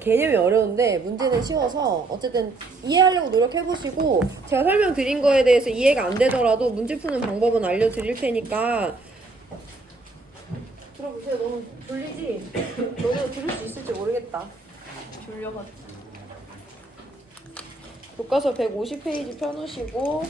개념이 어려운데 문제는 쉬워서 어쨌든 이해하려고 노력해보시고 제가 설명드린 거에 대해서 이해가 안 되더라도 문제 푸는 방법은 알려드릴 테니까 들어보세요. 너무 졸리지? 너도 들을 수 있을지 모르겠다. 졸려가지고. 교과서 150페이지 펴놓으시고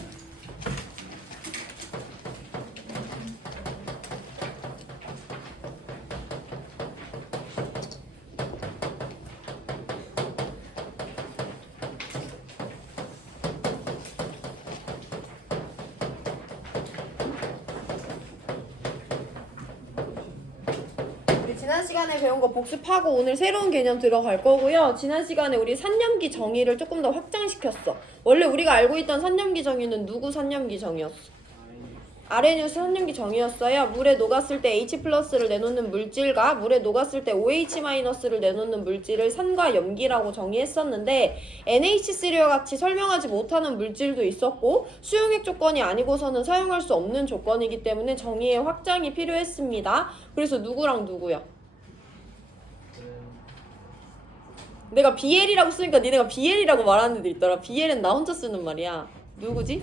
지난 시간에 배운 거 복습하고 오늘 새로운 개념 들어갈 거고요. 지난 시간에 우리 산념기 정의를 조금 더 확장시켰어. 원래 우리가 알고 있던 산념기 정의는 누구 산념기 정의였어? 아레니우스 산념기 정의였어요. 물에 녹았을 때 H+를 내놓는 물질과 물에 녹았을 때 OH-를 내놓는 물질을 산과 염기라고 정의했었는데 NH3와 같이 설명하지 못하는 물질도 있었고 수용액 조건이 아니고서는 사용할 수 없는 조건이기 때문에 정의의 확장이 필요했습니다. 그래서 누구랑 누구야? 내가 BL이라고 쓰니까 니네가 BL이라고 말하는 애들 있더라. BL은 나 혼자 쓰는 말이야. 누구지?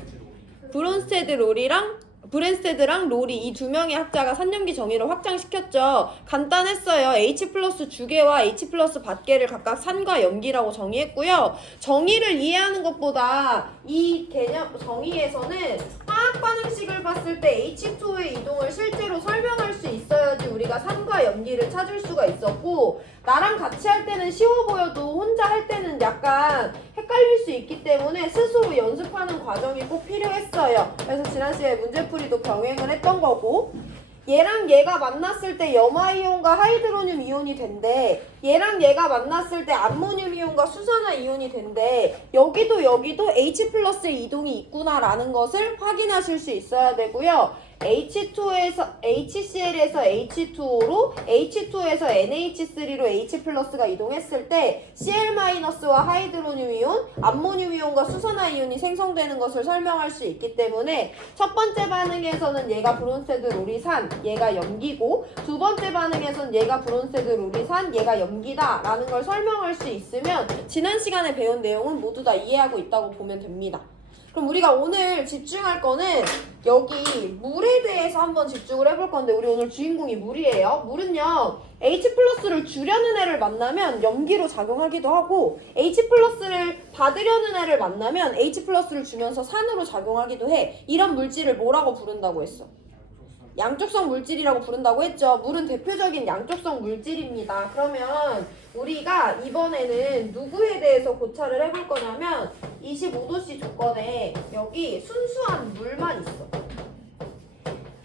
브랜스테드랑 로리 이 두 명의 학자가 산념기 정의를 확장시켰죠. 간단했어요. H+ 주계와 H+ 받계를 각각 산과 염기라고 정의했고요. 정의를 이해하는 것보다 이 개념 정의에서는 화학 반응식을 봤을 때 H2의 이동을 실제로 설명할 수 있어야지 우리가 산과 염기를 찾을 수가 있었고 나랑 같이 할 때는 쉬워 보여도 혼자 할 때는 약간 헷갈릴 수 있기 때문에 스스로 연습하는 과정이 꼭 필요했어요. 그래서 지난 시간에 문제풀이도 병행을 했던 거고 얘랑 얘가 만났을 때 염화이온과 하이드로늄 이온이 된대. 얘랑 얘가 만났을 때 암모늄 이온과 수산화 이온이 된대. 여기도 H+의 이동이 있구나라는 것을 확인하실 수 있어야 되고요. HCl에서 H2O로 H2에서 NH3로 H+가 이동했을 때 Cl-와 하이드로늄 이온, 암모늄 이온과 수산화 이온이 생성되는 것을 설명할 수 있기 때문에 첫 번째 반응에서는 얘가 브론세드 로리산, 얘가 염기고 두 번째 반응에서는 얘가 브론세드 로리산, 얘가 염기다 라는 걸 설명할 수 있으면 지난 시간에 배운 내용은 모두 다 이해하고 있다고 보면 됩니다. 그럼 우리가 오늘 집중할 거는 여기 물에 대해서 한번 집중을 해볼 건데 우리 오늘 주인공이 물이에요. 물은요 H+를 주려는 애를 만나면 염기로 작용하기도 하고 H+를 받으려는 애를 만나면 H+를 주면서 산으로 작용하기도 해. 이런 물질을 뭐라고 부른다고 했어? 양쪽성 물질이라고 부른다고 했죠. 물은 대표적인 양쪽성 물질입니다. 그러면 우리가 이번에는 누구에 대해서 고찰을 해볼 거냐면 25도씨 조건에 여기 순수한 물만 있어.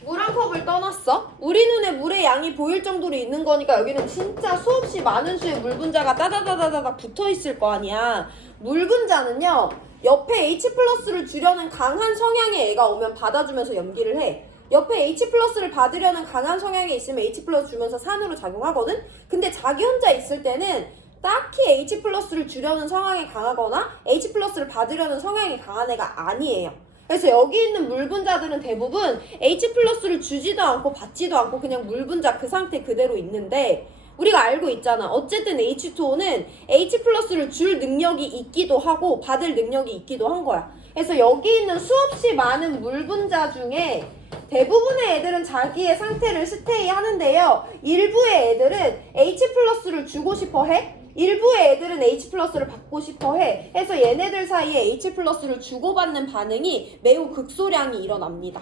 물 한 컵을 떠났어. 우리 눈에 물의 양이 보일 정도로 있는 거니까 여기는 진짜 수없이 많은 수의 물 분자가 따다다다다닥 붙어 있을 거 아니야. 물 분자는요 옆에 H+를 주려는 강한 성향의 애가 오면 받아주면서 염기를 해. 옆에 H+를 받으려는 강한 성향이 있으면 H+ 주면서 산으로 작용하거든? 근데 자기 혼자 있을 때는 딱히 H+를 주려는 성향이 강하거나 H+를 받으려는 성향이 강한 애가 아니에요. 그래서 여기 있는 물 분자들은 대부분 H+를 주지도 않고 받지도 않고 그냥 물 분자 그 상태 그대로 있는데 우리가 알고 있잖아. 어쨌든 H2O는 H+를 줄 능력이 있기도 하고 받을 능력이 있기도 한 거야. 그래서 여기 있는 수없이 많은 물 분자 중에 대부분의 애들은 자기의 상태를 스테이 하는데요. 일부의 애들은 H+를 주고 싶어 해. 일부의 애들은 H+를 받고 싶어 해. 해서 얘네들 사이에 H+를 주고받는 반응이 매우 극소량이 일어납니다.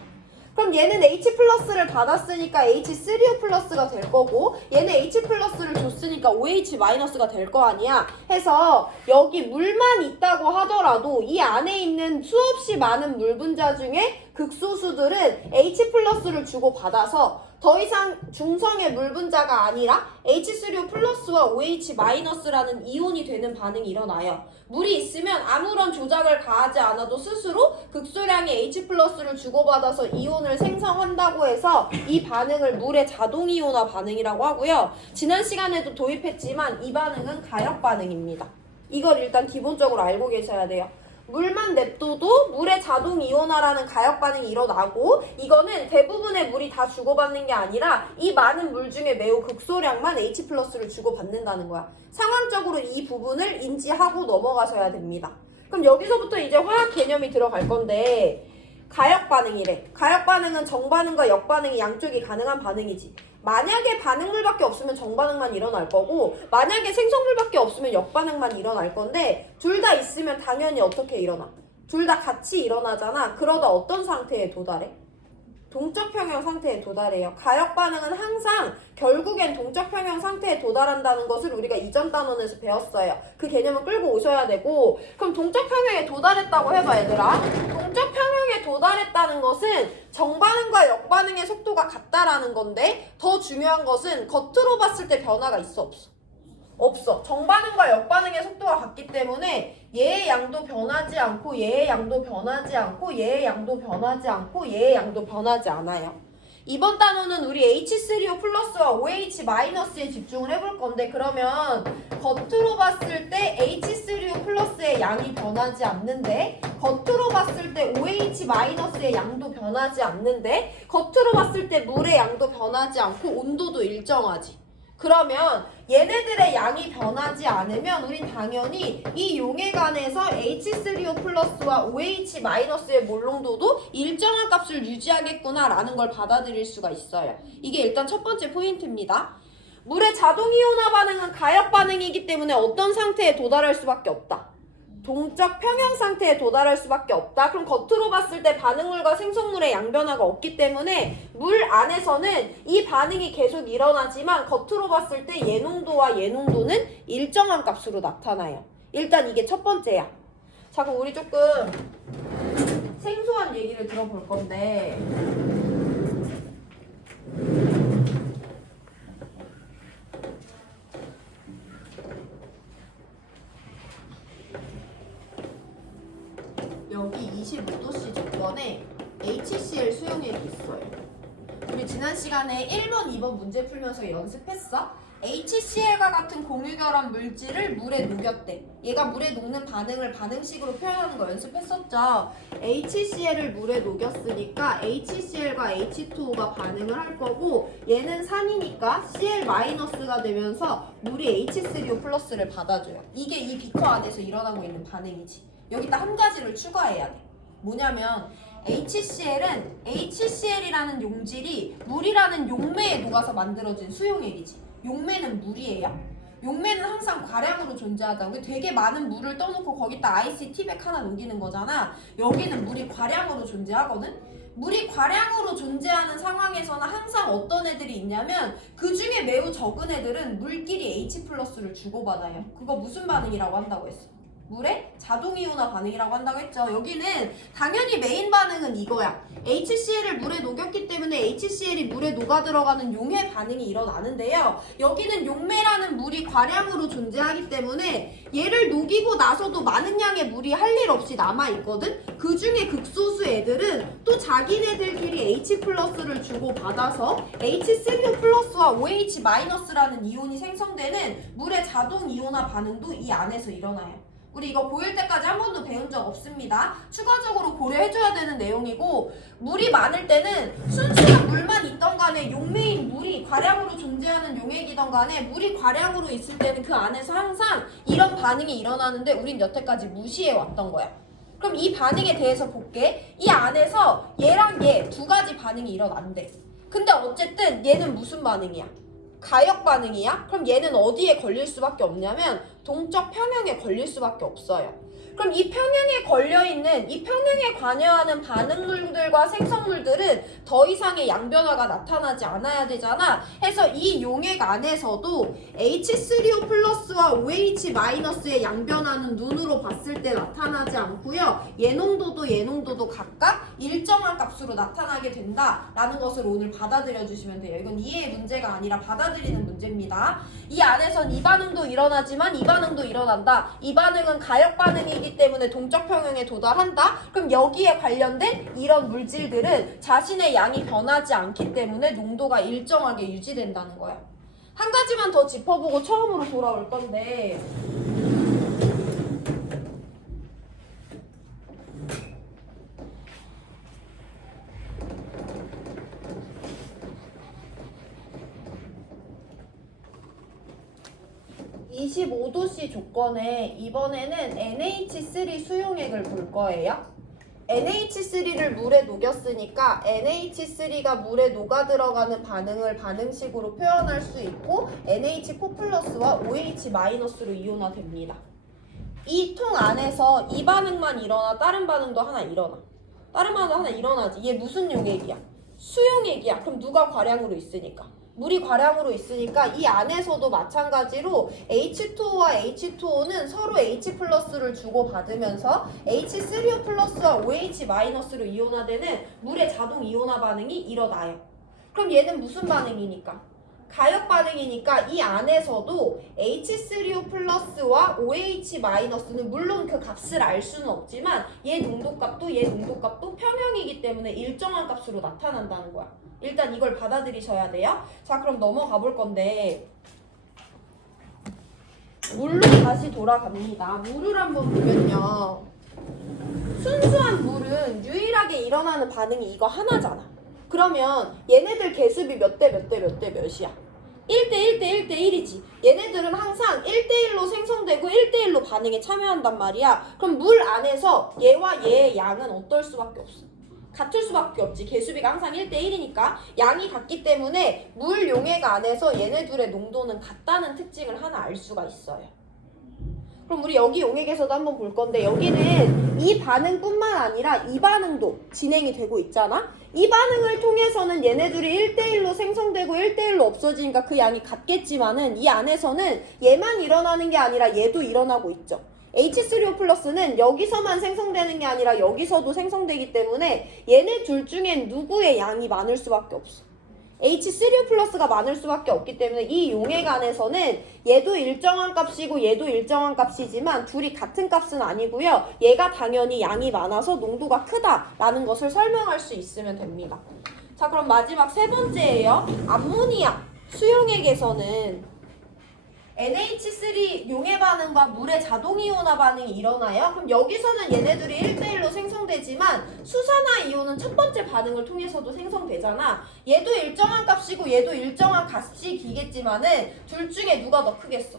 그럼 얘는 H+를 받았으니까 H3O+가 될 거고 얘는 H+를 줬으니까 OH-가 될 거 아니야. 해서 여기 물만 있다고 하더라도 이 안에 있는 수없이 많은 물 분자 중에 극소수들은 H+를 주고받아서 더 이상 중성의 물 분자가 아니라 H3O+와 OH-라는 이온이 되는 반응이 일어나요. 물이 있으면 아무런 조작을 가하지 않아도 스스로 극소량의 H+를 주고받아서 이온을 생성한다고 해서 이 반응을 물의 자동이온화 반응이라고 하고요. 지난 시간에도 도입했지만 이 반응은 가역 반응입니다. 이걸 일단 기본적으로 알고 계셔야 돼요. 물만 냅둬도 물의 자동 이온화라는 가역 반응이 일어나고 이거는 대부분의 물이 다 주고받는 게 아니라 이 많은 물 중에 매우 극소량만 H+를 주고받는다는 거야. 상황적으로 이 부분을 인지하고 넘어가셔야 됩니다. 그럼 여기서부터 이제 화학 개념이 들어갈 건데 가역 반응이래. 가역 반응은 정반응과 역반응이 양쪽이 가능한 반응이지. 만약에 반응물밖에 없으면 정반응만 일어날 거고 만약에 생성물밖에 없으면 역반응만 일어날 건데 둘 다 있으면 당연히 어떻게 일어나? 둘 다 같이 일어나잖아. 그러다 어떤 상태에 도달해? 동적 평형 상태에 도달해요. 가역 반응은 항상 결국엔 동적 평형 상태에 도달한다는 것을 우리가 이전 단원에서 배웠어요. 그 개념을 끌고 오셔야 되고 그럼 동적 평형에 도달했다고 해봐 얘들아. 동적 평형에 도달했다는 것은 정반응과 역반응의 속도가 같다라는 건데 더 중요한 것은 겉으로 봤을 때 변화가 있어 없어? 없어. 정반응과 역반응의 속도가 같기 때문에 얘의 양도 변하지 않고 얘의 양도 변하지 않고 얘의 양도 변하지 않고 얘의 양도 변하지 않아요. 이번 단원은 우리 H3O 플러스와 OH 마이너스에 집중을 해볼 건데 그러면 겉으로 봤을 때 H3O 플러스의 양이 변하지 않는데 겉으로 봤을 때 OH 마이너스의 양도 변하지 않는데 겉으로 봤을 때 물의 양도 변하지 않고 온도도 일정하지. 그러면 얘네들의 양이 변하지 않으면 우린 당연히 이 용액안에서 H3O 플러스와 OH 마이너스의 몰농도도 일정한 값을 유지하겠구나 라는 걸 받아들일 수가 있어요. 이게 일단 첫 번째 포인트입니다. 물의 자동이온화 반응은 가역 반응이기 때문에 어떤 상태에 도달할 수밖에 없다. 동적 평형 상태에 도달할 수밖에 없다. 그럼 겉으로 봤을 때 반응물과 생성물의 양 변화가 없기 때문에 물 안에서는 이 반응이 계속 일어나지만 겉으로 봤을 때 얘농도와 얘농도는 일정한 값으로 나타나요. 일단 이게 첫 번째야. 자, 그럼 우리 조금 생소한 얘기를 들어볼 건데 여기 25도씨 조건에 HCl 수용액이 있어요. 우리 지난 시간에 1번, 2번 문제 풀면서 연습했어? HCl과 같은 공유결합 물질을 물에 녹였대. 얘가 물에 녹는 반응을 반응식으로 표현하는 거 연습했었죠? HCl을 물에 녹였으니까 HCl과 H2O가 반응을 할 거고 얘는 산이니까 Cl-가 되면서 물이 H3O 플러스를 받아줘요. 이게 이 비커 안에서 일어나고 있는 반응이지. 여기다 한 가지를 추가해야 돼. 뭐냐면 HCl은 HCl이라는 용질이 물이라는 용매에 녹아서 만들어진 수용액이지. 용매는 물이에요. 용매는 항상 과량으로 존재하다. 우리 되게 많은 물을 떠놓고 거기다 아이스 티백 하나 녹이는 거잖아. 여기는 물이 과량으로 존재하거든. 물이 과량으로 존재하는 상황에서는 항상 어떤 애들이 있냐면 그 중에 매우 적은 애들은 물끼리 H+를 주고받아요. 그거 무슨 반응이라고 한다고 했어? 물의 자동이온화 반응이라고 한다고 했죠. 여기는 당연히 메인 반응은 이거야. HCl을 물에 녹였기 때문에 HCl이 물에 녹아들어가는 용해 반응이 일어나는데요. 여기는 용매라는 물이 과량으로 존재하기 때문에 얘를 녹이고 나서도 많은 양의 물이 할 일 없이 남아있거든. 그 중에 극소수 애들은 또 자기네들끼리 H+를 주고받아서 H3O 플러스와 OH 마이너스라는 이온이 생성되는 물의 자동이온화 반응도 이 안에서 일어나요. 우리 이거 고1 때까지 한 번도 배운 적 없습니다. 추가적으로 고려해줘야 되는 내용이고 물이 많을 때는 순수한 물만 있던 간에 용매인 물이 과량으로 존재하는 용액이던 간에 물이 과량으로 있을 때는 그 안에서 항상 이런 반응이 일어나는데 우린 여태까지 무시해 왔던 거야. 그럼 이 반응에 대해서 볼게. 이 안에서 얘랑 얘 두 가지 반응이 일어난대. 근데 어쨌든 얘는 무슨 반응이야? 가역 반응이야? 그럼 얘는 어디에 걸릴 수밖에 없냐면 동적 평형에 걸릴 수밖에 없어요. 그럼 이 평형에 걸려있는, 이 평형에 관여하는 반응물들과 생성물들은 더 이상의 양변화가 나타나지 않아야 되잖아. 해서 이 용액 안에서도 H3O 플러스와 OH 마이너스의 양변화는 눈으로 봤을 때 나타나지 않고요. 얘농도도 각각 일정한 값으로 나타나게 된다라는 것을 오늘 받아들여 주시면 돼요. 이건 이해의 문제가 아니라 받아들이는 문제입니다. 이 안에선 이 반응도 일어나지만 이 반응도 일어난다. 이 반응은 가역 반응이기 때문에 동적 평형에 도달한다. 그럼 여기에 관련된 이런 물질들은 자신의 양이 변하지 않기 때문에 농도가 일정하게 유지된다는 거야. 한 가지만 더 짚어보고 처음으로 돌아올 건데 25도씨 조건에 이번에는 NH3 수용액을 볼 거예요. NH3를 물에 녹였으니까 NH3가 물에 녹아 들어가는 반응을 반응식으로 표현할 수 있고 NH4 플러스와 OH 마이너스로 이온화됩니다. 이 통 안에서 이 반응만 일어나 다른 반응도 하나 일어나. 다른 반응도 하나 일어나지. 얘 무슨 용액이야? 수용액이야. 그럼 누가 과량으로 있으니까? 물이 과량으로 있으니까 이 안에서도 마찬가지로 H2O와 H2O는 서로 H 플러스를 주고받으면서 H3O 플러스와 OH 마이너스로 이온화되는 물의 자동 이온화 반응이 일어나요. 그럼 얘는 무슨 반응이니까? 가역 반응이니까 이 안에서도 H3O 플러스와 OH 마이너스는 물론 그 값을 알 수는 없지만 얘 농도값도 평형이기 때문에 일정한 값으로 나타난다는 거야. 일단 이걸 받아들이셔야 돼요. 자, 그럼 넘어가 볼 건데 물로 다시 돌아갑니다. 물을 한번 보면요. 순수한 물은 유일하게 일어나는 반응이 이거 하나잖아. 그러면 얘네들 계습이 몇 대 몇이야? 1대1 대 1대1이지. 얘네들은 항상 1대1로 생성되고 1대1로 반응에 참여한단 말이야. 그럼 물 안에서 얘와 얘의 양은 어떨 수밖에 없어? 같을 수밖에 없지. 계수비가 항상 1대1이니까 양이 같기 때문에 물 용액 안에서 얘네 둘의 농도는 같다는 특징을 하나 알 수가 있어요. 그럼 우리 여기 용액에서도 한번 볼 건데 여기는 이 반응뿐만 아니라 이 반응도 진행이 되고 있잖아. 이 반응을 통해서는 얘네들이 1대1로 생성되고 1대1로 없어지니까 그 양이 같겠지만은 이 안에서는 얘만 일어나는 게 아니라 얘도 일어나고 있죠. H3O 플러스는 여기서만 생성되는 게 아니라 여기서도 생성되기 때문에 얘네 둘 중엔 누구의 양이 많을 수밖에 없어. H3O 플러스가 많을 수밖에 없기 때문에 이 용액 안에서는 얘도 일정한 값이고 얘도 일정한 값이지만 둘이 같은 값은 아니고요. 얘가 당연히 양이 많아서 농도가 크다라는 것을 설명할 수 있으면 됩니다. 자, 그럼 마지막 세 번째예요. 암모니아 수용액에서는 NH3 용해 반응과 물의 자동이온화 반응이 일어나요. 그럼 여기서는 얘네들이 1대1로 생성되지만 수산화이온은 첫 번째 반응을 통해서도 생성되잖아. 얘도 일정한 값이고 얘도 일정한 값이겠지만은 둘 중에 누가 더 크겠어?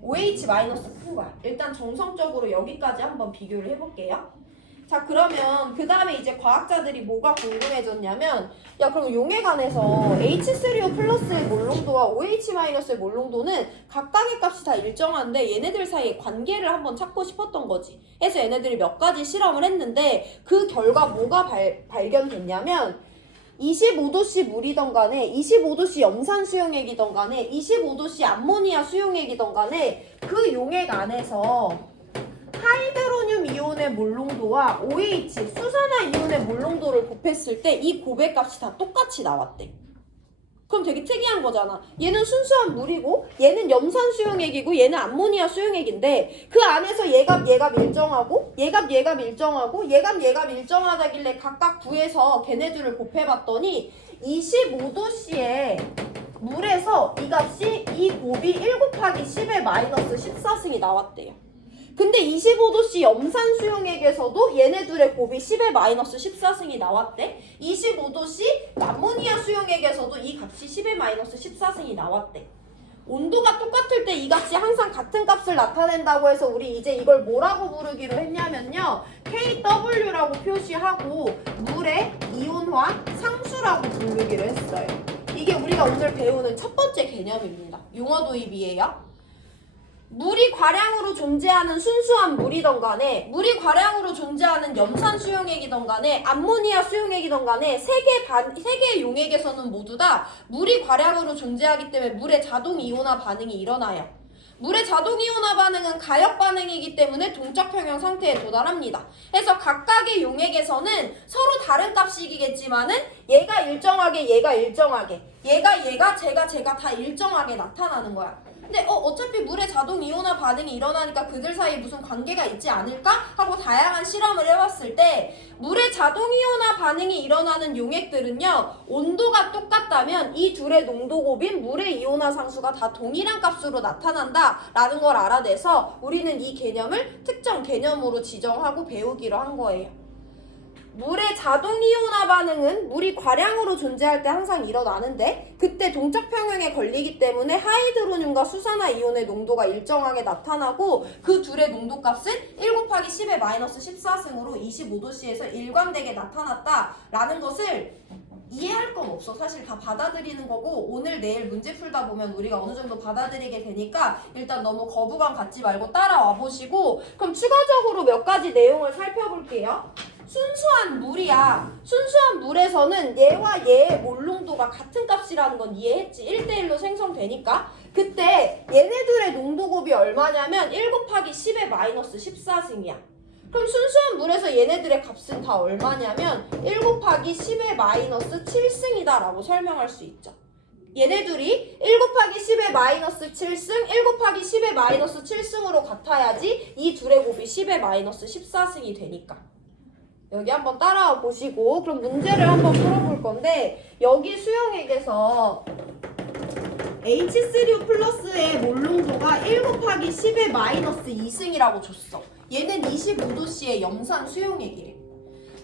OH 마이너스 큰 거야. 일단 정성적으로 여기까지 한번 비교를 해볼게요. 자, 그러면 그 다음에 이제 과학자들이 뭐가 궁금해졌냐면 야, 그럼 용액 안에서 H3O 플러스의 몰농도와 OH 마이너스의 몰농도는 각각의 값이 다 일정한데 얘네들 사이의 관계를 한번 찾고 싶었던 거지. 그래서 얘네들이 몇 가지 실험을 했는데 그 결과 뭐가 발견됐냐면 25도씨 물이던 간에 25도씨 염산 수용액이던 간에 25도씨 암모니아 수용액이던 간에 그 용액 안에서 하이드로늄 이온의 몰농도와 OH, 수산화 이온의 몰농도를 곱했을 때 이 곱의 값이 다 똑같이 나왔대. 그럼 되게 특이한 거잖아. 얘는 순수한 물이고 얘는 염산 수용액이고 얘는 암모니아 수용액인데 그 안에서 얘값 일정하고 얘값 일정하고 얘값 일정하다길래 각각 구해서 걔네들을 곱해봤더니 25도씨의 물에서 이 값이 이 곱이 1 곱하기 10의 마이너스 14승이 나왔대요. 근데 25도씨 염산 수용액에서도 얘네 둘의 곱이 10의 마이너스 14승이 나왔대. 25도씨 암모니아 수용액에서도 이 값이 10의 마이너스 14승이 나왔대. 온도가 똑같을 때 이 값이 항상 같은 값을 나타낸다고 해서 우리 이제 이걸 뭐라고 부르기로 했냐면요. KW라고 표시하고 물의 이온화 상수라고 부르기로 했어요. 이게 우리가 오늘 배우는 첫 번째 개념입니다. 용어 도입이에요. 물이 과량으로 존재하는 순수한 물이던 간에 물이 과량으로 존재하는 염산 수용액이던 간에 암모니아 수용액이던 간에 세 개의 용액에서는 모두 다 물이 과량으로 존재하기 때문에 물의 자동 이온화 반응이 일어나요. 물의 자동 이온화 반응은 가역 반응이기 때문에 동적 평형 상태에 도달합니다. 그래서 각각의 용액에서는 서로 다른 값이겠지만은 얘가 일정하게 얘가 제가 다 일정하게 나타나는 거야. 근데 어차피 물의 자동 이온화 반응이 일어나니까 그들 사이에 무슨 관계가 있지 않을까? 하고 다양한 실험을 해봤을 때 물의 자동 이온화 반응이 일어나는 용액들은요. 온도가 똑같다면 이 둘의 농도곱인 물의 이온화 상수가 다 동일한 값으로 나타난다라는 걸 알아내서 우리는 이 개념을 특정 개념으로 지정하고 배우기로 한 거예요. 물의 자동 이온화 반응은 물이 과량으로 존재할 때 항상 일어나는데 그때 동적 평형에 걸리기 때문에 하이드로늄과 수산화이온의 농도가 일정하게 나타나고 그 둘의 농도값은 1 곱하기 10의 마이너스 14승으로 25도씨에서 일관되게 나타났다라는 것을 이해할 건 없어. 사실 다 받아들이는 거고 오늘 내일 문제 풀다 보면 우리가 어느 정도 받아들이게 되니까 일단 너무 거부감 갖지 말고 따라와 보시고 그럼 추가적으로 몇 가지 내용을 살펴볼게요. 순수한 물이야. 순수한 물에서는 얘와 얘의 몰농도가 같은 값이라는 건 이해했지. 1대1로 생성되니까. 그때 얘네들의 농도곱이 얼마냐면 1 곱하기 10의 마이너스 14승이야. 그럼 순수한 물에서 얘네들의 값은 다 얼마냐면 1 곱하기 10의 마이너스 7승이다 라고 설명할 수 있죠. 얘네들이 1 곱하기 10의 마이너스 7승, 1 곱하기 10의 마이너스 7승으로 같아야지 이 둘의 곱이 10의 마이너스 14승이 되니까. 여기 한번 따라와 보시고 그럼 문제를 한번 풀어볼 건데 여기 수용액에서 H3O 플러스의 몰농도가 1 곱하기 10의 마이너스 2승이라고 줬어. 얘는 25도씨의 염산 수용액이래.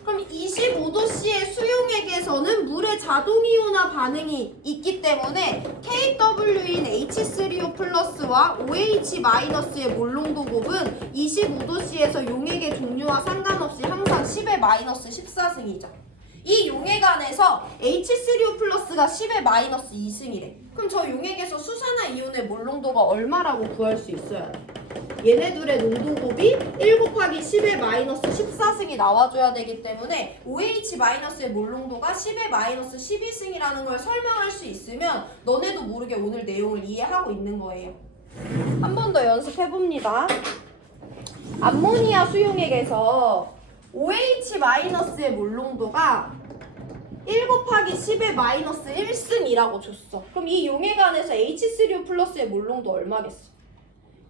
그럼 25도씨의 수용액에서는 물의 자동이온화 반응이 있기 때문에 KW인 H3O 플러스와 OH-의 몰농도 곱은 25도씨에서 용액의 종류와 상관없이 항상 10의 마이너스 14승이죠. 이 용액 안에서 H3O 플러스가 10의 마이너스 2승이래. 그럼 저 용액에서 수산화이온의 몰농도가 얼마라고 구할 수 있어야 돼? 얘네들의 농도곱이 1 곱하기 10의 마이너스 14승이 나와줘야 되기 때문에 OH-의 몰농도가 10의 마이너스 12승이라는 걸 설명할 수 있으면 너네도 모르게 오늘 내용을 이해하고 있는 거예요. 한 번 더 연습해봅니다. 암모니아 수용액에서 OH-의 몰농도가 1 곱하기 10의 마이너스 1승이라고 줬어. 그럼 이 용액 안에서 H3O 플러스의 몰농도 얼마겠어?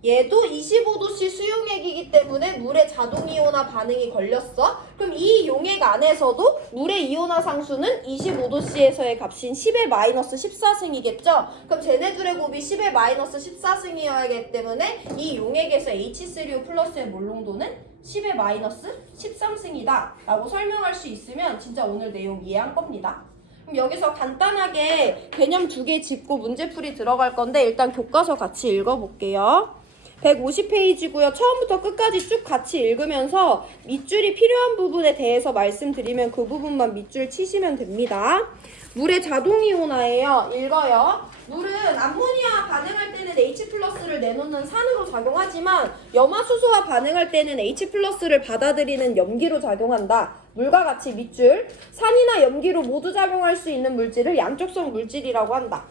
얘도 25도씨 수용액이기 때문에 물의 자동이온화 반응이 걸렸어. 그럼 이 용액 안에서도 물의 이온화 상수는 25도씨에서의 값인 10의 마이너스 14승이겠죠? 그럼 쟤네들의 곱이 10의 마이너스 14승이어야기 때문에 이 용액에서 H3O 플러스의 몰농도는 10의 마이너스 13승이다 라고 설명할 수 있으면 진짜 오늘 내용 이해한 겁니다. 그럼 여기서 간단하게 개념 2개 짚고 문제풀이 들어갈 건데 일단 교과서 같이 읽어볼게요. 150페이지고요. 처음부터 끝까지 쭉 같이 읽으면서 밑줄이 필요한 부분에 대해서 말씀드리면 그 부분만 밑줄 치시면 됩니다. 물의 자동이온화예요. 읽어요. 물은 암모니아와 반응할 때는 H+를 내놓는 산으로 작용하지만 염화수소와 반응할 때는 H+를 받아들이는 염기로 작용한다. 물과 같이 밑줄. 산이나 염기로 모두 작용할 수 있는 물질을 양쪽성 물질이라고 한다.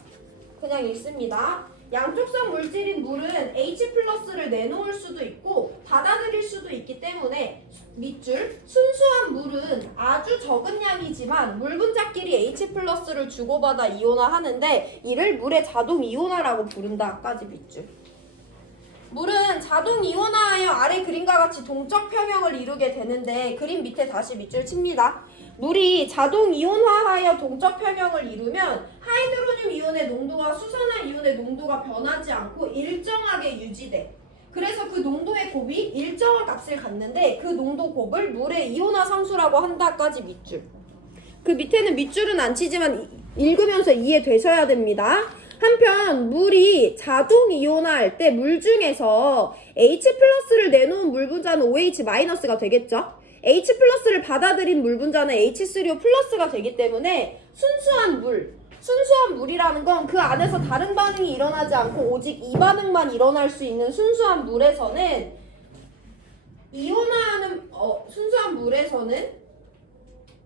그냥 읽습니다. 양쪽성 물질인 물은 H+를 내놓을 수도 있고 받아들일 수도 있기 때문에 밑줄 순수한 물은 아주 적은 양이지만 물 분자끼리 H+를 주고받아 이온화하는데 이를 물의 자동 이온화라고 부른다. 까지 밑줄. 물은 자동 이온화하여 아래 그림과 같이 동적 평형을 이루게 되는데 그림 밑에 다시 밑줄 칩니다. 물이 자동 이온화하여 동적 평형을 이루면 하이드로늄 이온의 농도와 수산화 이온의 농도가 변하지 않고 일정하게 유지돼. 그래서 그 농도의 곱이 일정한 값을 갖는데 그 농도 곱을 물의 이온화 상수라고 한다까지 밑줄. 그 밑에는 밑줄은 안 치지만 읽으면서 이해되셔야 됩니다. 한편 물이 자동 이온화할 때 물 중에서 H+를 내놓은 물 분자는 OH-가 되겠죠? H+를 받아들인 물 분자는 H3O 플러스가 되기 때문에 순수한 물이라는 건 그 안에서 다른 반응이 일어나지 않고 오직 이 반응만 일어날 수 있는 순수한 물에서는 순수한 물에서는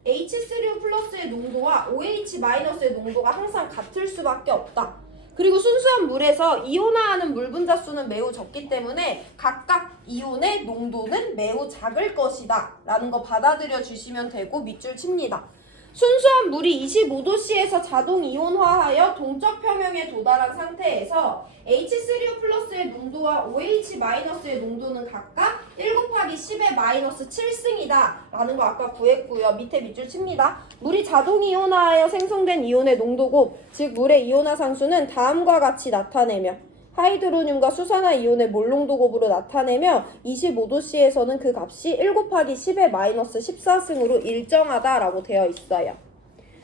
H3O 플러스의 농도와 OH-의 농도가 항상 같을 수밖에 없다. 그리고 순수한 물에서 이온화하는 물 분자 수는 매우 적기 때문에 각각 이온의 농도는 매우 작을 것이다 라는 거 받아들여 주시면 되고 밑줄 칩니다. 순수한 물이 25도씨에서 자동 이온화하여 동적 평형에 도달한 상태에서 H3O 플러스의 농도와 OH-의 농도는 각각 1 곱하기 10의 마이너스 7승이다 라는 거 아까 구했고요. 밑에 밑줄 칩니다. 물이 자동 이온화하여 생성된 이온의 농도곱, 즉 물의 이온화 상수는 다음과 같이 나타내며 하이드로늄과 수산화이온의 몰농도 곱으로 나타내며 25도씨에서는 그 값이 1 곱하기 10의 마이너스 14승으로 일정하다라고 되어 있어요.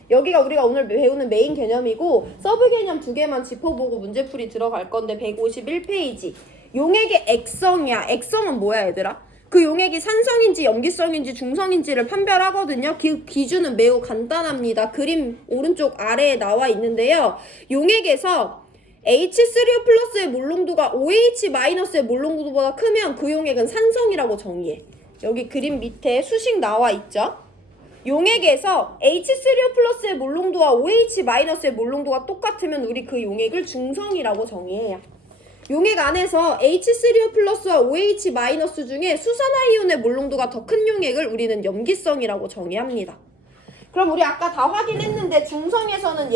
여기가 우리가 오늘 배우는 메인 개념이고 서브 개념 2개만 짚어보고 문제풀이 들어갈 건데 151페이지. 용액의 액성이야. 액성은 뭐야 얘들아? 그 용액이 산성인지 염기성인지 중성인지를 판별하거든요. 기준은 매우 간단합니다. 그림 오른쪽 아래에 나와 있는데요. 용액에서 H3O 플러스의 몰농도가 OH-의 몰농도보다 크면 그 용액은 산성이라고 정의해. 여기 그림 밑에 수식 나와 있죠? 용액에서 H3O 플러스의 몰농도와 OH-의 몰농도가 똑같으면 우리 그 용액을 중성이라고 정의해요. 용액 안에서 H3O 플러스와 OH- 중에 수산화이온의 몰농도가 더 큰 용액을 우리는 염기성이라고 정의합니다. 그럼 우리 아까 다 확인했는데 중성에서는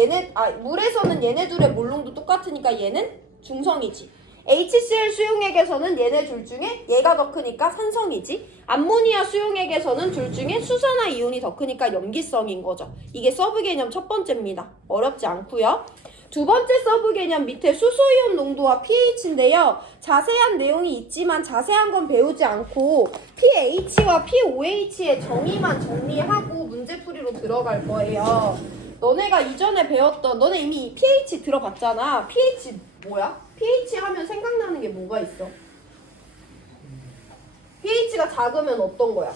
물에서는 얘네 둘의 몰농도 똑같으니까 얘는 중성이지. HCl 수용액에서는 얘네 둘 중에 얘가 더 크니까 산성이지. 암모니아 수용액에서는 둘 중에 수산화이온이 더 크니까 염기성인 거죠. 이게 서브 개념 첫 번째입니다. 어렵지 않고요. 두 번째 서브 개념 밑에 수소이온 농도와 pH인데요. 자세한 내용이 있지만 자세한 건 배우지 않고 pH와 pOH의 정의만 정리하고 문제풀이로 들어갈 거예요. 너네가 이전에 배웠던, 너네 이미 pH 들어봤잖아. pH 뭐야? pH 하면 생각나는 게 뭐가 있어? pH가 작으면 어떤 거야?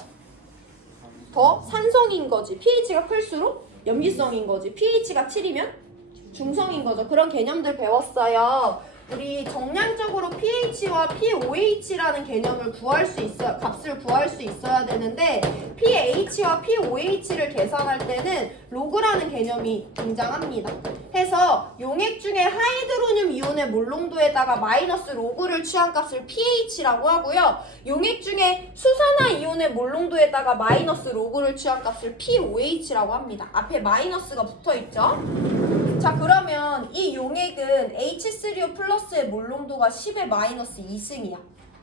더 산성인 거지. pH가 클수록 염기성인 거지. pH가 7이면 중성인 거죠. 그런 개념들 배웠어요. 우리 정량적으로 pH와 pOH라는 개념을 구할 수 있어요. 값을 구할 수 있어야 되는데 pH와 pOH를 계산할 때는 로그라는 개념이 등장합니다. 해서 용액 중에 하이드로늄 이온의 몰농도에다가 마이너스 로그를 취한 값을 pH라고 하고요. 용액 중에 수산화 이온의 몰농도에다가 마이너스 로그를 취한 값을 pOH라고 합니다. 앞에 마이너스가 붙어있죠. 자, 그러면 이 용액은 H3O 플러스의 몰농도가 10의 마이너스 2승이야.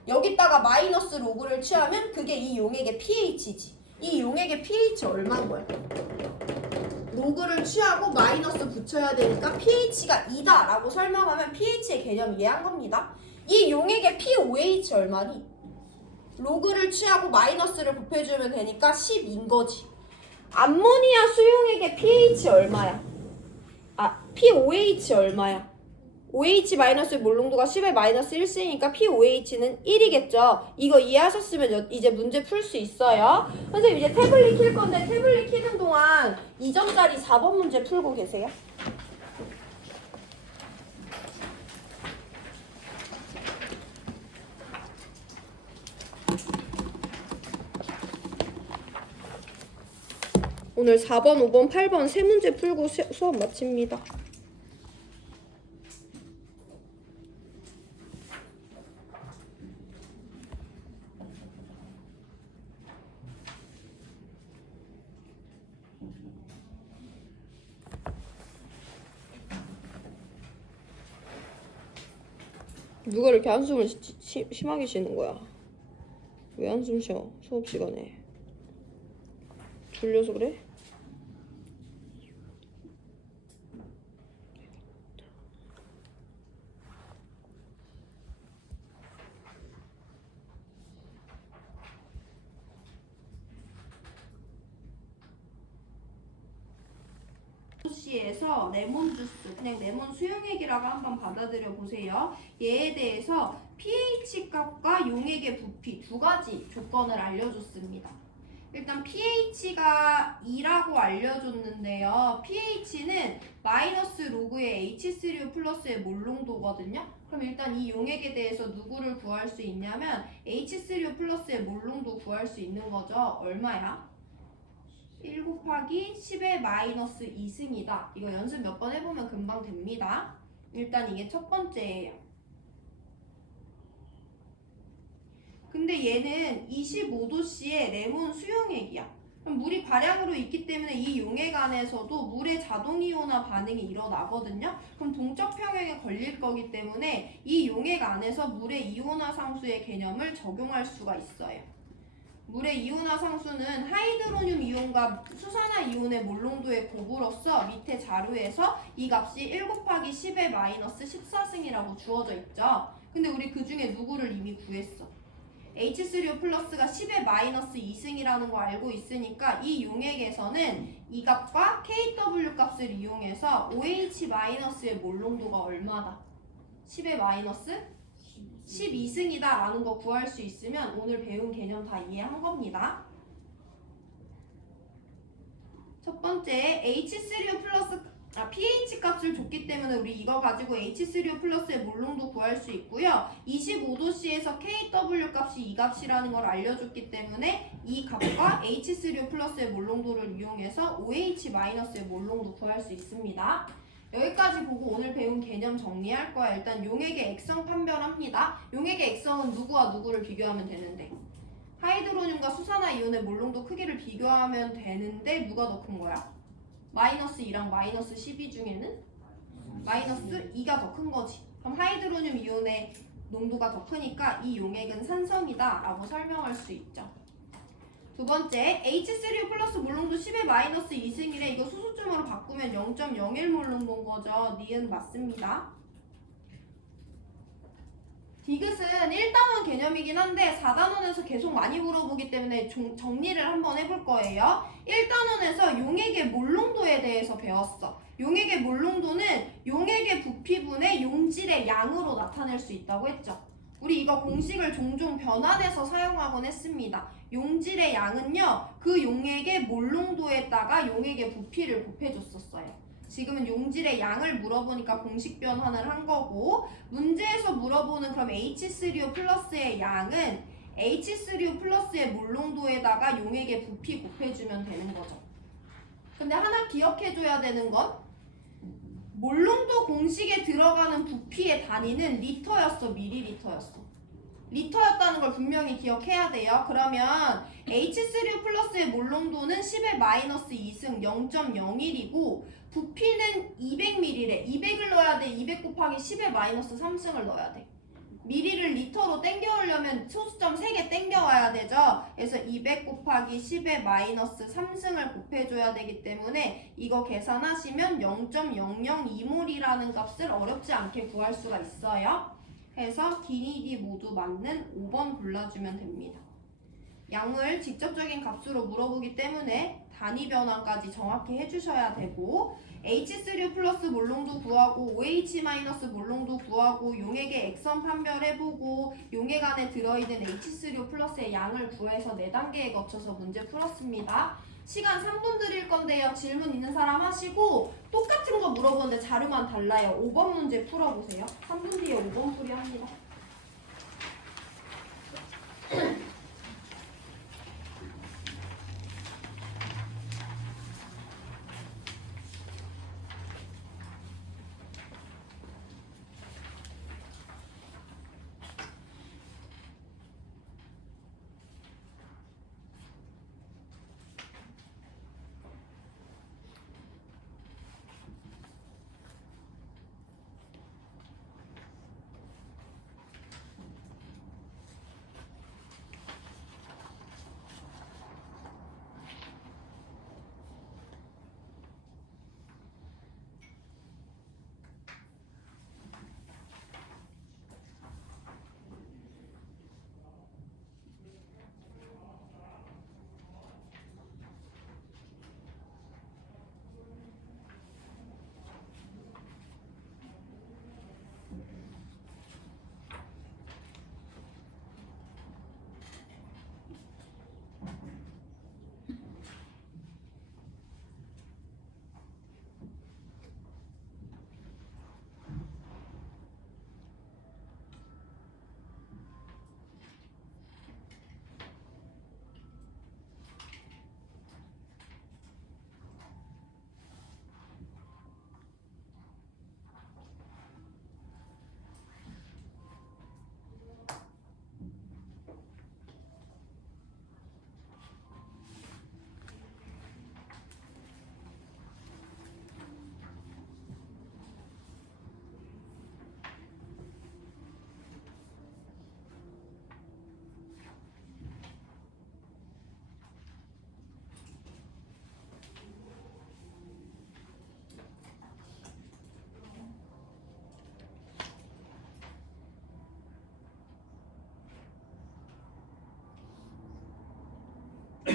여기다가 마이너스 로그를 취하면 그게 이 용액의 pH지. 이 용액의 pH 얼마인 거야? 로그를 취하고 마이너스 붙여야 되니까 pH가 2다 라고 설명하면 pH의 개념 이해한 겁니다. 이 용액의 pOH 얼마니? 로그를 취하고 마이너스를 곱해주면 되니까 10인 거지. 암모니아 수용액의 pH 얼마야? pOH 얼마야? OH- 몰농도가 10의 마이너스 1승이니까 pOH는 1이겠죠. 이거 이해하셨으면 이제 문제 풀 수 있어요. 선생님 이제 태블릿 킬 건데 태블릿 키는 동안 2점짜리 4번 문제 풀고 계세요. 오늘 4번, 5번, 8번 세 문제 풀고 수업 마칩니다. 누가 이렇게 한숨을 심하게 쉬는 거야? 왜 한숨 쉬어? 수업 시간에. 졸려서 그래? 에서 레몬 주스, 그냥 레몬 수용액이라고 한번 받아들여 보세요. 얘에 대해서 pH 값과 용액의 부피 두 가지 조건을 알려줬습니다. 일단 pH가 2라고 알려줬는데요. pH는 마이너스 로그의 H3O 플러스의 몰농도거든요. 그럼 일단 이 용액에 대해서 누구를 구할 수 있냐면 H3O 플러스의 몰농도 구할 수 있는 거죠. 얼마야? 1 곱하기 10의 마이너스 2승이다. 이거 연습 몇 번 해보면 금방 됩니다. 일단 이게 첫 번째예요. 근데 얘는 25도씨의 레몬 수용액이야. 그럼 물이 과량으로 있기 때문에 이 용액 안에서도 물의 자동이온화 반응이 일어나거든요. 그럼 동적 평형에 걸릴 거기 때문에 이 용액 안에서 물의 이온화 상수의 개념을 적용할 수가 있어요. 물의 이온화 상수는 하이드로늄 이온과 수산화 이온의 몰농도의 곱으로서 밑에 자료에서 이 값이 1 곱하기 10의 마이너스 14승이라고 주어져 있죠. 근데 우리 그 중에 누구를 이미 구했어. H3O 플러스가 10의 마이너스 2승이라는 거 알고 있으니까 이 용액에서는 이 값과 KW 값을 이용해서 OH 마이너스의 몰농도가 얼마다? 10의 마이너스 12승이다 라는 거 구할 수 있으면 오늘 배운 개념 다 이해한 겁니다. 첫 번째 H3O 플러스 pH 값을 줬기 때문에 우리 이거 가지고 H3O 플러스의 몰농도 구할 수 있고요. 25도씨에서 KW 값이 이 값이라는 걸 알려줬기 때문에 이 값과 H3O 플러스의 몰농도를 이용해서 OH 마이너스의 몰농도 구할 수 있습니다. 여기까지 보고 오늘 배운 개념 정리할 거야. 일단 용액의 액성 판별합니다. 용액의 액성은 누구와 누구를 비교하면 되는데 하이드로늄과 수산화 이온의 몰농도 크기를 비교하면 되는데 누가 더 큰 거야? 마이너스 2랑 마이너스 12 중에는 마이너스 2가 더 큰 거지. 그럼 하이드로늄 이온의 농도가 더 크니까 이 용액은 산성이다 라고 설명할 수 있죠. 두 번째, H3O 플러스 몰농도 10의 마이너스 2승이래. 이거 수소점으로 바꾸면 0.01 몰농도인 거죠. 니은 맞습니다. 디귿은 1단원 개념이긴 한데 4단원에서 계속 많이 물어보기 때문에 정리를 한번 해볼 거예요. 1단원에서 용액의 몰농도에 대해서 배웠어. 용액의 몰농도는 용액의 부피분의 용질의 양으로 나타낼 수 있다고 했죠. 우리 이거 공식을 종종 변환해서 사용하곤 했습니다. 용질의 양은요, 그 용액의 몰농도에다가 용액의 부피를 곱해줬었어요. 지금은 용질의 양을 물어보니까 공식 변환을 한 거고, 문제에서 물어보는 그럼 H3O 플러스의 양은 H3O 플러스의 몰농도에다가 용액의 부피 곱해주면 되는 거죠. 근데 하나 기억해줘야 되는 건 몰농도 공식에 들어가는 부피의 단위는 리터였어, 밀리리터였어. 리터였다는 걸 분명히 기억해야 돼요. 그러면 H3O 플러스의 몰농도는 10의 마이너스 2승 0.01이고 부피는 200ml래. 200을 넣어야 돼. 200 곱하기 10의 마이너스 3승을 넣어야 돼. 미리를 리터로 땡겨오려면 소수점 3개 땡겨와야 되죠. 그래서 200 곱하기 10의 마이너스 3승을 곱해줘야 되기 때문에 이거 계산하시면 0.002몰이라는 값을 어렵지 않게 구할 수가 있어요. 해서 기니디 모두 맞는 5번 골라주면 됩니다. 양을 직접적인 값으로 물어보기 때문에 단위 변환까지 정확히 해주셔야 되고 H3O 플러스 몰농도 구하고 OH 마이너스 몰농도 구하고 용액의 액선 판별해보고 용액 안에 들어있는 H3O 플러스의 양을 구해서 4단계에 거쳐서 문제 풀었습니다. 시간 3분 드릴 건데요. 질문 있는 사람 하시고 똑같은 거 물어보는데 자료만 달라요. 5번 문제 풀어보세요. 3분 뒤에 5번 풀이 합니다.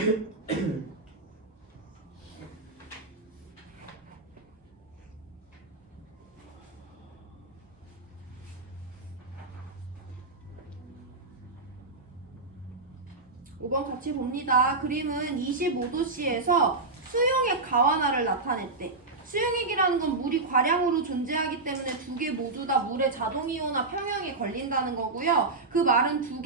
(5번) 같이 봅니다. 그림은 25도씨에서 수용액 가완화를 나타냈대. 수용액이라는 건 물이 과량으로 존재하기 때문에 두 개 모두 다 물의 자동이온화 평형에 걸린다는 거고요. 그 말은 두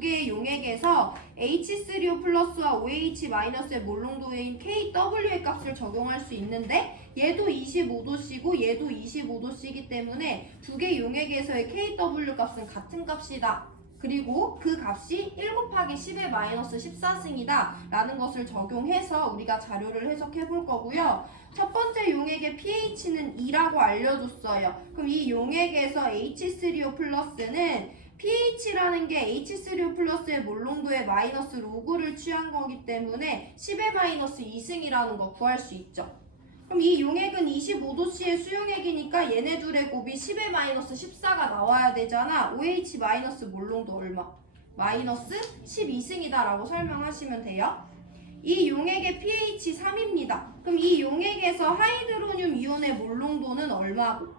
개의 용액에서 H3O 플러스와 OH 마이너스의 몰농도인 KW의 값을 적용할 수 있는데 얘도 25도씨고 얘도 25도씨이기 때문에 두 개 용액에서의 KW 값은 같은 값이다. 그리고 그 값이 1 곱하기 10의 마이너스 14승이다 라는 것을 적용해서 우리가 자료를 해석해 볼 거고요. 첫 번째 용액의 pH는 2라고 알려줬어요. 그럼 이 용액에서 H3O 플러스는 pH라는 게 H3O 플러스의 몰농도의 마이너스 로그를 취한 거기 때문에 10의 마이너스 2승이라는 거 구할 수 있죠. 그럼 이 용액은 25도씨의 수용액이니까 얘네 둘의 곱이 10의 마이너스 14가 나와야 되잖아. OH 마이너스 몰농도 얼마? 마이너스 12승이다 라고 설명하시면 돼요. 이 용액의 pH 3입니다. 그럼 이 용액에서 하이드로늄 이온의 몰농도는 얼마고?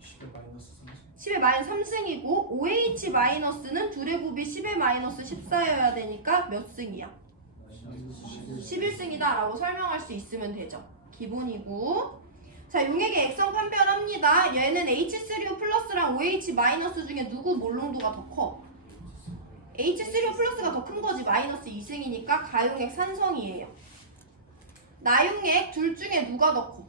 10의 마이너스 3승. 10의 마이너스 3승이고 OH 마이너스는 둘의 곱이 10의 마이너스 14여야 되니까 몇 승이야? 11승이다 라고 설명할 수 있으면 되죠. 기본이고. 자, 용액의 액성 판별합니다. 얘는 H3O 플러스랑 OH 마이너스 중에 누구 몰농도가 더 커? H3O 플러스가 더 큰 거지. 마이너스 2승이니까 가용액 산성이에요. 나용액 둘 중에 누가 더 커?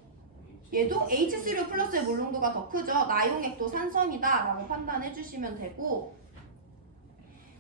얘도 H3O 플러스의 몰농도가 더 크죠. 나용액도 산성이다 라고 판단해 주시면 되고,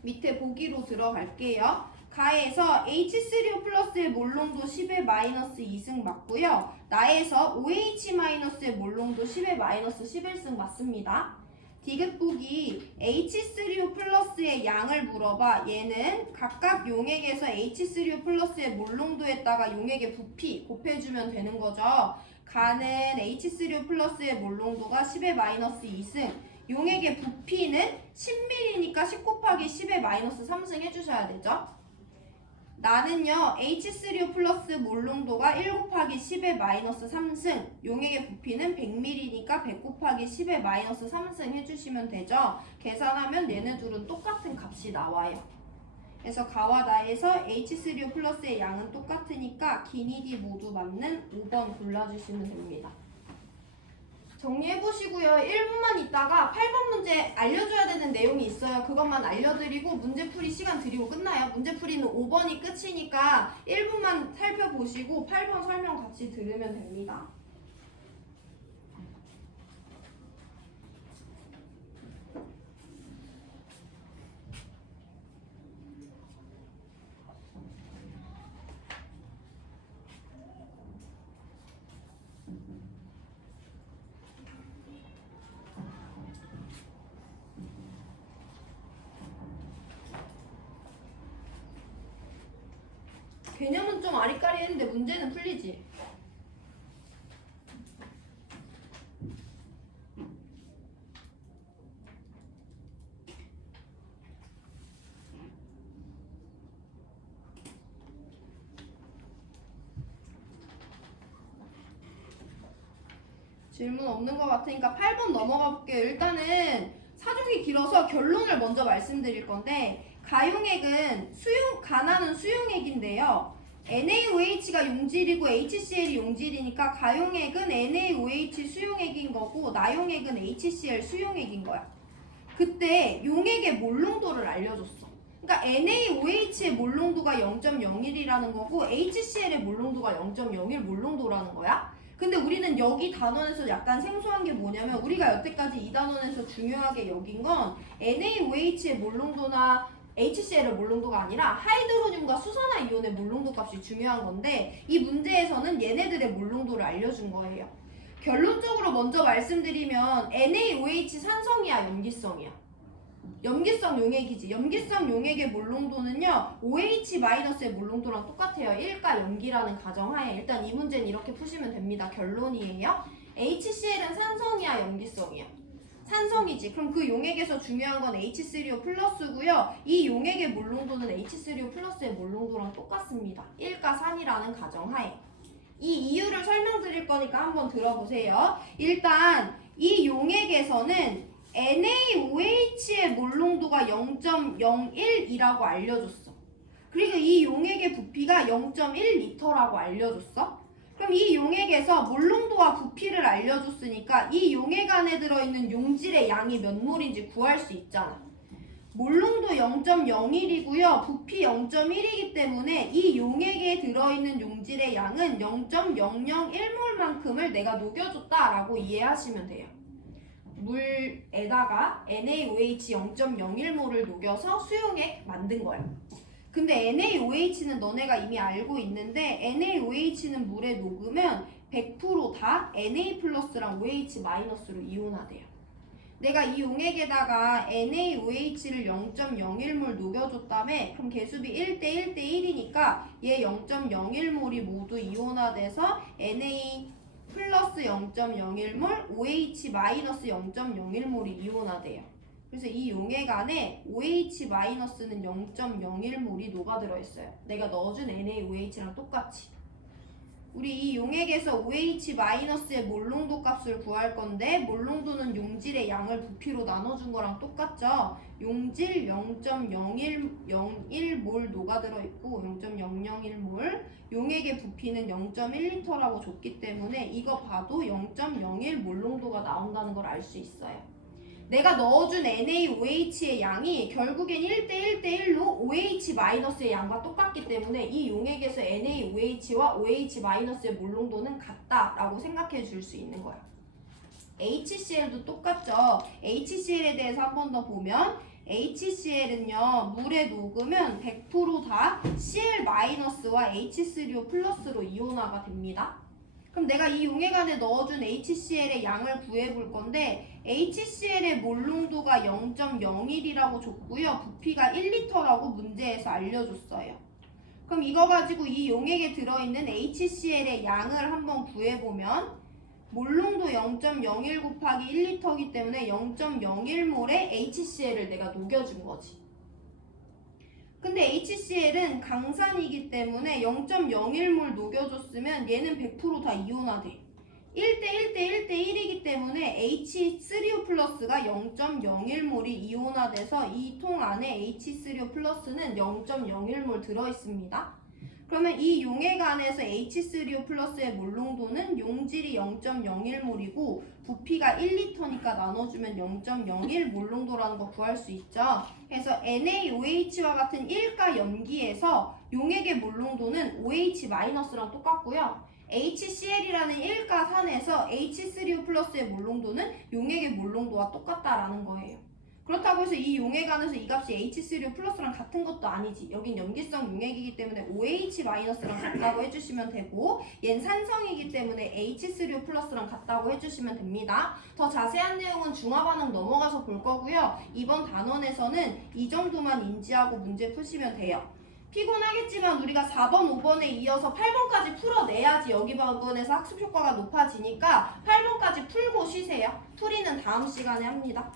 밑에 보기로 들어갈게요. 가에서 H3O 플러스의 몰농도 10의 마이너스 2승 맞고요. 나에서 OH 마이너스의 몰농도 10의 마이너스 11승 맞습니다. 디귿보기 H3O 플러스의 양을 물어봐. 얘는 각각 용액에서 H3O 플러스의 몰농도에다가 용액의 부피 곱해주면 되는 거죠. 가는 H3O 플러스의 몰농도가 10의 마이너스 2승, 용액의 부피는 10ml니까 10 곱하기 10의 마이너스 3승 해주셔야 되죠. 나는요 H3O 플러스 몰농도가 1 곱하기 10의 마이너스 3승, 용액의 부피는 100ml니까 100 곱하기 10의 마이너스 3승 해주시면 되죠. 계산하면 얘네 둘은 똑같은 값이 나와요. 그래서 가와 나에서 H3O 플러스의 양은 똑같으니까 기니디 모두 맞는 5번 골라주시면 됩니다. 정리해보시고요. 1분만 있다가 8번 문제 알려줘야 되는 내용이 있어요. 그것만 알려드리고 문제풀이 시간 드리고 끝나요. 문제풀이는 5번이 끝이니까 1분만 살펴보시고 8번 설명 같이 들으면 됩니다. 개념은 좀 아리까리했는데 문제는 풀리지? 질문 없는 것 같으니까 8번 넘어가 볼게요. 일단은 사족이 길어서 결론을 먼저 말씀드릴 건데, 가용액은 가나는 수용액인데요. NaOH가 용질이고 HCl이 용질이니까 가용액은 NaOH 수용액인 거고 나용액은 HCl 수용액인 거야. 그때 용액의 몰농도를 알려줬어. 그러니까 NaOH의 몰농도가 0.01이라는 거고 HCl의 몰농도가 0.01 몰농도라는 거야. 근데 우리는 여기 단원에서 약간 생소한 게 뭐냐면, 우리가 여태까지 이 단원에서 중요하게 여긴 건 NaOH의 몰농도나 HCl의 몰농도가 아니라 하이드로늄과 수산화이온의 몰농도 값이 중요한 건데, 이 문제에서는 얘네들의 몰농도를 알려준 거예요. 결론적으로 먼저 말씀드리면 NaOH 산성이야, 염기성이야? 염기성 용액이지. 염기성 용액의 몰농도는요 OH-의 몰농도랑 똑같아요. 1가 염기라는 가정하에 일단 이 문제는 이렇게 푸시면 됩니다. 결론이에요. HCl은 산성이야, 염기성이야? 산성이지. 그럼 그 용액에서 중요한 건 H3O 플러스고요. 이 용액의 몰농도는 H3O 플러스의 몰농도랑 똑같습니다. 1가 산이라는 가정하에. 이 이유를 설명드릴 거니까 한번 들어보세요. 일단 이 용액에서는 NaOH의 몰농도가 0.01이라고 알려줬어. 그리고 이 용액의 부피가 0.1리터라고 알려줬어. 그럼 이 용액에서 몰농도와 부피를 알려줬으니까 이 용액 안에 들어있는 용질의 양이 몇 몰인지 구할 수 있잖아. 몰농도 0.01이고요. 부피 0.1이기 때문에 이 용액에 들어있는 용질의 양은 0.001몰만큼을 내가 녹여줬다라고 이해하시면 돼요. 물에다가 NaOH 0.01몰을 녹여서 수용액 만든 거야. 근데 NaOH는 너네가 이미 알고 있는데 NaOH는 물에 녹으면 100% 다 Na 플러스랑 OH 마이너스로 이온화돼요. 내가 이 용액에다가 NaOH를 0.01몰 녹여줬다며 그럼 개수비 1대 1대1이니까 얘 0.01몰이 모두 이온화돼서 Na 플러스 0.01몰, OH 마이너스 0.01몰이 이온화돼요. 그래서 이 용액 안에 OH 마이너스는 0.01몰이 녹아들어 있어요. 내가 넣어준 NaOH랑 똑같이. 우리 이 용액에서 OH 마이너스의 몰농도 값을 구할 건데 몰농도는 용질의 양을 부피로 나눠준 거랑 똑같죠. 용질 0.01몰 녹아들어 있고 0.001몰 용액의 부피는 0.1리터라고 줬기 때문에 이거 봐도 0.01 몰농도가 나온다는 걸 알 수 있어요. 내가 넣어준 NaOH의 양이 결국엔 1대 1대1로 OH-의 양과 똑같기 때문에 이 용액에서 NaOH와 OH-의 몰농도는 같다라고 생각해 줄 수 있는 거야. HCl도 똑같죠. HCl에 대해서 한 번 더 보면 HCl은요 물에 녹으면 100% 다 Cl-와 H3O 플러스로 이온화가 됩니다. 그럼 내가 이 용액 안에 넣어준 HCl의 양을 구해볼 건데 HCl의 몰농도가 0.01이라고 줬고요. 부피가 1리터라고 문제에서 알려줬어요. 그럼 이거 가지고 이 용액에 들어있는 HCl의 양을 한번 구해보면 몰농도 0.01 곱하기 1리터이기 때문에 0.01몰의 HCl을 내가 녹여준 거지. 근데 HCl은 강산이기 때문에 0.01몰 녹여줬으면 얘는 100% 다 이온화돼. 1대 1대 1대1이기 때문에 H3O 플러스가 0.01몰이 이온화돼서 이 통 안에 H3O 플러스는 0.01몰 들어있습니다. 그러면 이 용액 안에서 H3O 플러스의 몰농도는 용질이 0.01몰이고 부피가 1리터니까 나눠주면 0.01 몰농도라는 거 구할 수 있죠. 그래서 NaOH와 같은 1가 염기에서 용액의 몰농도는 OH-랑 똑같고요. HCl이라는 1가 산에서 H3O 플러스의 몰농도는 용액의 몰농도와 똑같다라는 거예요. 그렇다고 해서 이 용액 안에서 이 값이 H3O 플러스랑 같은 것도 아니지. 여긴 염기성 용액이기 때문에 OH-랑 같다고 해주시면 되고 얘는 산성이기 때문에 H3O 플러스랑 같다고 해주시면 됩니다. 더 자세한 내용은 중화반응 넘어가서 볼 거고요. 이번 단원에서는 이 정도만 인지하고 문제 푸시면 돼요. 피곤하겠지만 우리가 4번, 5번에 이어서 8번까지 풀어내야지 여기 부분에서 학습 효과가 높아지니까 8번까지 풀고 쉬세요. 풀이는 다음 시간에 합니다.